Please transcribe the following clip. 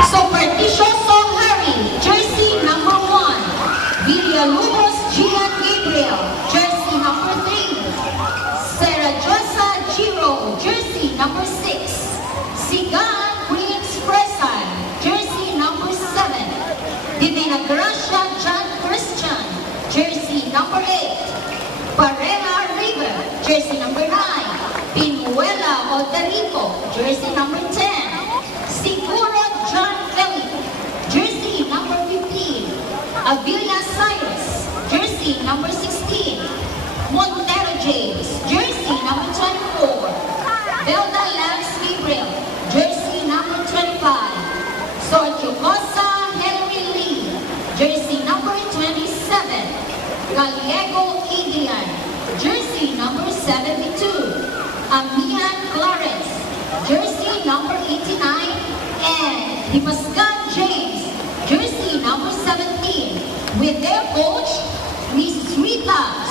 Supersticioso Harry, jersey number 1. Villalobos Gian Gabriel, jersey number 3. Sarah Josa Giro, jersey number 6. Sigan Prince Presan, jersey number 7. Divina Gracia John Christian, jersey number 8. Parela River, jersey number 9. Pinuela Odarico, jersey number 10. Siguro John Philip, jersey number 15. Avila Cyrus, jersey number 16. Montero James, jersey number 24. Belda Lance Gabriel, jersey number 25. Sorgio Costa Henry Lee, jersey number 27. Gallego Adrian, jersey number 72. Amian Clarence, jersey number 89. And Dipascan James, jersey number 17. With their coach, Miss Rita